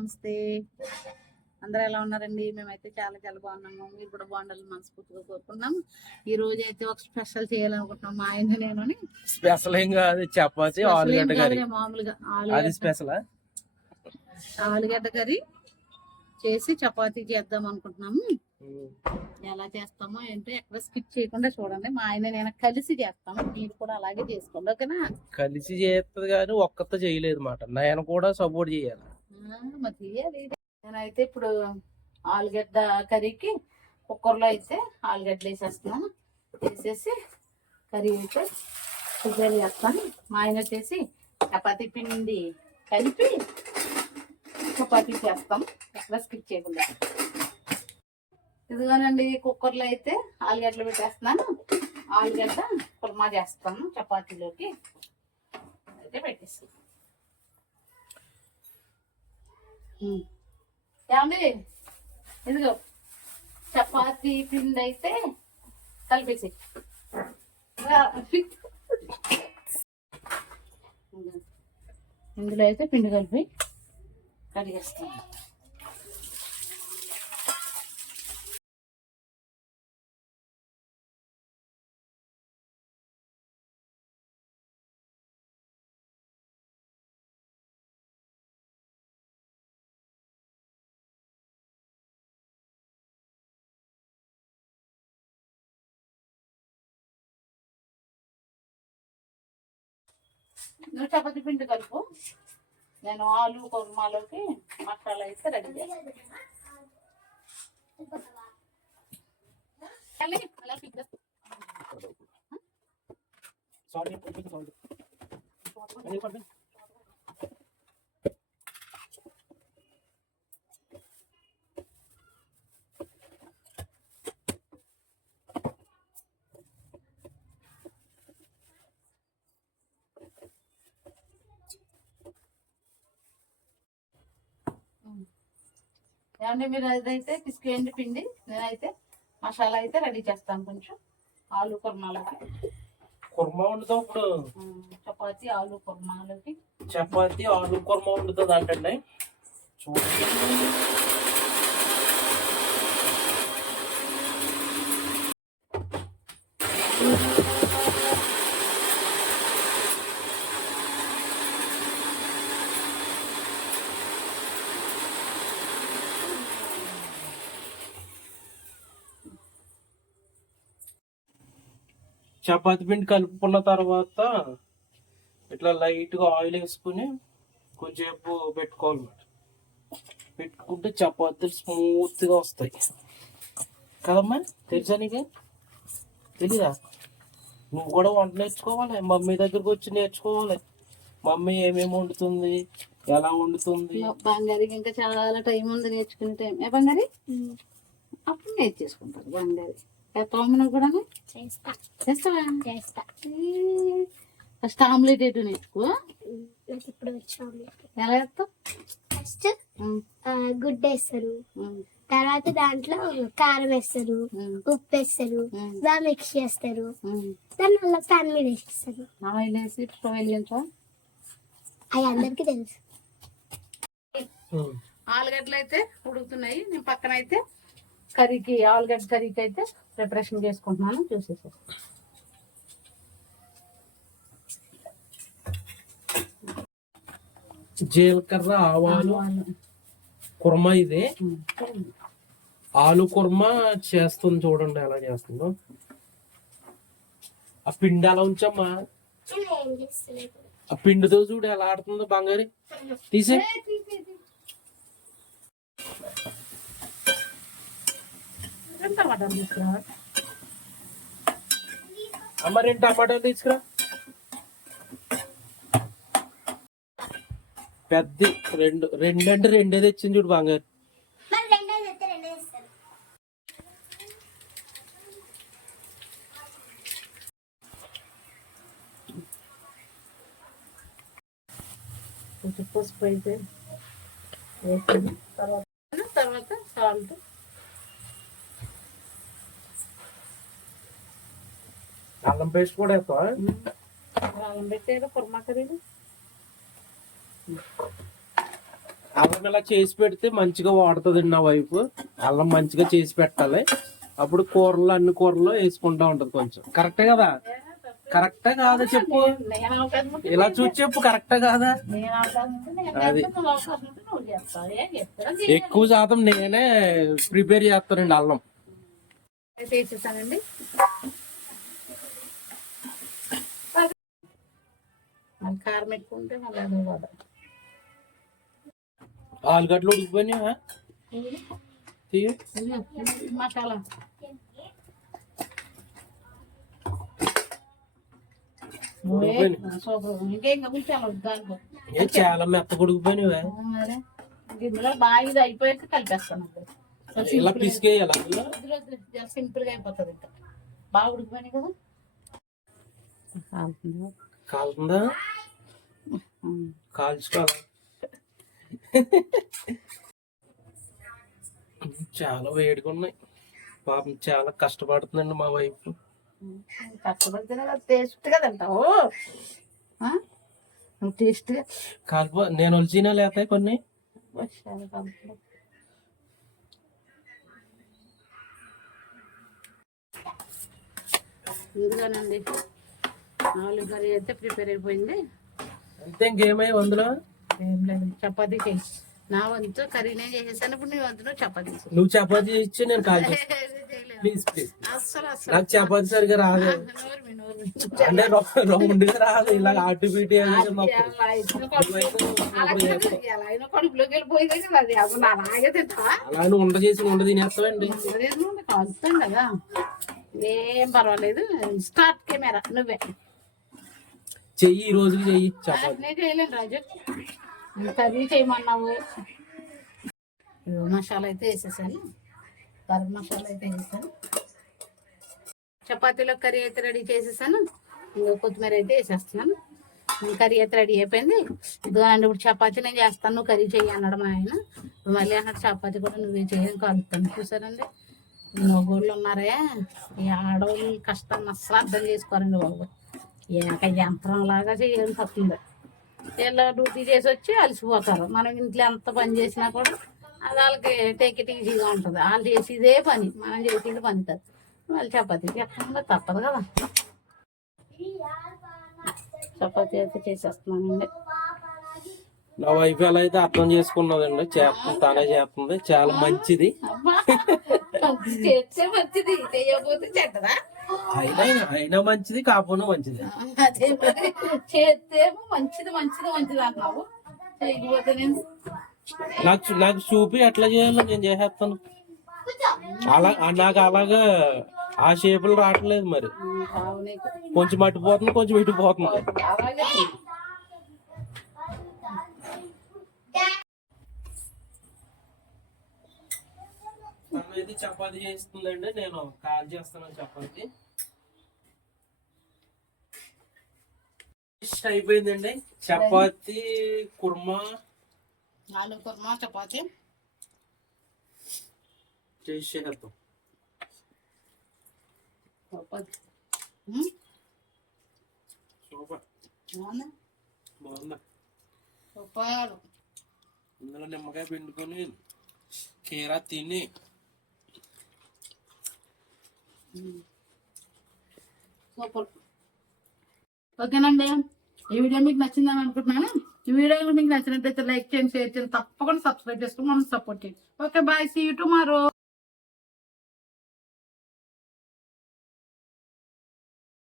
నమస్తే. అందరూ ఎలా ఉన్నారండి? మేమైతే చాలా చాలా బాగున్నాము. మీరు కూడా బాగుండాలని మనస్ఫూర్తిగా కోరుకున్నాం. ఈ రోజు అయితే ఒక స్పెషల్ చేయాలనుకుంటున్నాం మా ఆయన నేను. స్పెషల్ ఏం కాదు, చపాతి ఆలుగడ్డ కర్రీ. మామూలుగా ఆలుగడ్డ కర్రీ చేసి చపాతీ చేద్దాం అనుకుంటున్నాము. ఎలా చేస్తామో ఏంటో ఎక్కడ స్కిప్ చేయకుండా చూడండి. మా ఆయన నేను కలిసి చేస్తాము, మీరు కూడా అలాగే చేసుకోండి, ఓకేనా? కలిసి చేస్తుంది కానీ ఒక్కతో చేయలేదు మాట, నేను కూడా సపోర్ట్ చేయాలి. మరి చేయాలి. నేనైతే ఇప్పుడు ఆలుగడ్డ కర్రీకి కుక్కర్లో అయితే ఆలుగడ్డలు వేసేస్తున్నాను. వేసేసి కర్రీ అయితే ప్రిపేర్ చేస్తాను. మా ఆయన వచ్చేసి చపాతీ పిండి కలిపి చపాతీ చేస్తాం, ఎక్కడ స్కిప్ చేయకుండా. ఇదిగోనండి, కుక్కర్లో అయితే ఆలుగడ్డలు పెట్టేస్తున్నాను. ఆలుగడ్డ కుర్మా చేస్తాను చపాతీలోకి అయితే పెట్టేస్తాను. ఏమండి, ఇదిగో చపాతీ పిండి అయితే కలిపేసి ఇందులో అయితే పిండి కలిపి కడిగేస్తాను. నువ్వు చపాతీ పిండి కలుపు, నేను ఆలు కుర్మాలోకి మసాలా అయితే రెడీ చేస్తాను. ఏమంటే మీరు అదైతే తీసుకెళ్ళండి పిండి, నేనైతే మసాలా అయితే రెడీ చేస్తాను. కొంచెం ఆలు కుర్మాలకి కుర్మా వండుతాం ఇప్పుడు. చపాతి ఆలు కుర్మాలకి చపాతి ఆలు కుర్మా వండుతుంది అంటే చూడండి. చపాతి పిండి కలుపుకున్న తర్వాత ఇట్లా లైట్గా ఆయిల్ వేసుకుని కొంచెంసేపు పెట్టుకోవాలి. పెట్టుకుంటే చపాతీలు స్మూత్గా వస్తాయి కదమ్మా. తెలుసా నీకు? తెలీదా? నువ్వు కూడా వంట నేర్చుకోవాలి, మమ్మీ దగ్గరకు వచ్చి నేర్చుకోవాలి. మమ్మీ ఏమేమి వండుతుంది, ఎలా వండుతుంది. బంగారికి ఇంకా చాలా టైం ఉంది నేర్చుకునే టైం. ఏ బంగారి అప్పుడు నేర్చేసుకుంటారు బంగారి. తోమను కూడా చేస్తావా? ఫస్ట్ ఆమ్లెట్ ఎటు నేర్చుకో. ఇప్పుడు ఎలా చేస్తావు? ఫస్ట్ గుడ్డ వేస్తారు, తర్వాత దాంట్లో కారం వేస్తారు, ఉప్పు వేస్తారు, బాగా మిక్స్ చేస్తారు, దాన్ని మళ్ళీ ప్యాన్ మీద వేసేస్తారు. ఆయిల్ వేసి వెలిగించా. అవి అందరికీ తెలుసు. ఆలుగడ్డలు అయితే ఉడుకుతున్నాయి. నేను పక్కన అయితే కర్రీకి ఆలుగడ్డ కర్రీకి అయితే ప్రిపరేషన్ చేసుకుంటున్నాను, చూసేసి. జీలకర్ర ఆవాలు కుర్మా, ఇది ఆలు కుర్మా చేస్తుంది. చూడండి ఎలా చేస్తుందో. ఆ పిండి ఎలా ఉంచమ్మా, ఆ పిండితో చూడు ఎలా ఆడుతుందో. బంగారి తీసే టమాటాలు తీసుకురా అమ్మ, 2 టమాటాలు తీసుకురా. పెద్ద రెండు అంటే 2 తెచ్చింది చూడు బంగారు. కొంచెం పసుపు అయితే వేసి తర్వాత సాల్ట్, అల్లం పేస్ట్ కూడా వేస్తావా? అల్లం పెట్టేది కుర్మా కర్రీలు. అల్లం ఇలా చేసి పెడితే మంచిగా వాడుతుందండి నా వైపు. అల్లం మంచిగా చేసి పెట్టాలి, అప్పుడు కూరలు అన్ని కూరల్లో వేసుకుంటా ఉంటది కొంచెం. కరెక్టే కదా? కరెక్టే కాదా చెప్పు, నేను అవకాశం ఉంటే ఇలా చూసి చెప్పు కరెక్టే కాదా. నేను అవకాశం ఉంటే నేను అది. చేస్తా, నువ్వు అవకాశం ఉంటే నువ్వు చేస్తావు. ఏం చెప్తారా? ఎక్కువ శాతం నేనే ప్రిపేర్ చేస్తానండి అల్లం. అయితే వేసేసానండి. మళ్ళీ కారం ఎక్కువ ఉంటే మళ్ళీ అది కూడా ఆలుగడ్డలు ఉడికిపోయినాయా? తీయు. మసాలా సూపర్. ఇంకేం కలుపుతాను దాంట్లో. ఏ చాలా మెత్తగా ఉడికిపోయినావా? ఇందులో బాగా ఇది అయిపోయాక కలిపేస్తాను. ఇలా పిసికేయాలా? సింపుల్ గా అయిపోతుంది. ఇంకా బాగా ఉడికిపోయినాయి కదా. కాలుతుందా? కాల్చుకోవాలి. చాలా వేడిగా ఉన్నాయి పాపం, చాలా కష్టపడుతుందండి మా వైపు. కష్టపడితేనే కదా టేస్ట్ గా తింటావు. నువ్వు టేస్ట్ గా కాల్పో. నేను వచ్చినా లేకపోతే కొన్ని ఇందులోనండి ఆలు కర్రీ అయితే ప్రిపేర్ అయిపోయింది. అంతే, ఇంకేమై అందులో ఏం లేదు, చపాతీ చేసి నా వంతు కర్రీ నేను చేసేసాను. ఇప్పుడు నీ వంతులో చపాతీ చేసి నువ్వు చపాతీ ఇచ్చి నేను కాల్చి. ప్లీజ్ ప్లీజ్, అస్సలు అస్సలు నాకు చపాతీ సరిగా రాదు. అంటే రౌండ్గా రాదు, ఇలా అటు ఇటు కడుపులోకి వెళ్ళిపోయింది కదా. అది అప్పుడు అలాగే తింటావా? అలా నువ్వు వంట చేసి వంట తినేస్తావండి. కలుస్తాం కదా, ఏం పర్వాలేదు. స్టార్ట్ కెమెరా నువ్వే చెయ్యి, ఈ రోజుకి చెయ్యి చపాతీ. నేను చేయలేను రాజు, కర్రీ చేయమన్నావు. మసాలా అయితే వేసేసాను, గరం మసాలా అయితే వేసేసాను. చపాతీలో కర్రీ అయితే రెడీ చేసేసాను. ఇంకా కొత్తిమీర అయితే వేసేస్తున్నాను. కర్రీ అయితే రెడీ అయిపోయింది. ఇదిగోనండి, ఇప్పుడు చపాతీ నేను చేస్తాను, నువ్వు కర్రీ చెయ్యి అన్నాడు మా ఆయన. ఇప్పుడు మళ్ళీ అన్నాడు చపాతీ కూడా నువ్వే చేయని కలుపుతాను. చూసారండి, మగోళ్ళు ఉన్నారే, ఈ ఆడవాళ్ళు కష్టాన్ని అస్సలు అర్థం చేసుకోరండి బాబు. ఏక యంత్రం లాగా చేయాల్సి వస్తుంది. వీళ్ళు డ్యూటీ చేసి వచ్చి అలసిపోతారు. మనం ఇంట్లో ఎంత పని చేసినా కూడా అది వాళ్ళకి టేక్ ఇట్ ఈజీగా ఉంటుంది. వాళ్ళు చేసేదే పని, మనం చేసేది పని కాదు. వాళ్ళు చపాతీ చేస్తాం తప్పదు కదా. చపాతీ అయితే చేసేస్తున్నానండి. నా వైఫ్ ఎలా అయితే అర్థం చేసుకున్నదండి, చేస్తుంది, తానే చేస్తుంది, చాలా మంచిది. చేస్తే మంచిది, చేయకపోతే చెడ్డదా? అయినా మంచిది, కాకపోయినా మంచిది. అదే మరి, చేస్తేమో మంచిది మంచిది మంచిది అంటున్నావు, చేయకపోతే నేను నాకు చూపి ఎట్లా చేయాలో నేను చేసేస్తాను. అలా నాకు అలాగా ఆ షేపులు రావట్లేదు. మరి కొంచెం అట్టిపోతుంది, కొంచెం ఇటుపోతుంది. అలాగే అయితే చపాతీ చేస్తుందండి, నేను కాల్ చేస్తాను చపాతీ. అయిపోయిందండి చపాతీ కుర్మా, ఆలు కుర్మా చపాతీ చేసేద్దాం. సూపర్, బాగుందా? సూపర్. ఇందులో నిమ్మకాయ పిండుకొని కీరా తిని సూపర్. ఓకేనండి, ఈ వీడియో మీకు నచ్చిందని అనుకుంటున్నాను. ఈ వీడియో మీకు నచ్చినట్లయితే లైక్ చేయండి, షేర్ చేయండి, తప్పకుండా సబ్స్క్రైబ్ చేసుకుని మనం సపోర్ట్ చేయండి. Okay, bye, see you tomorrow.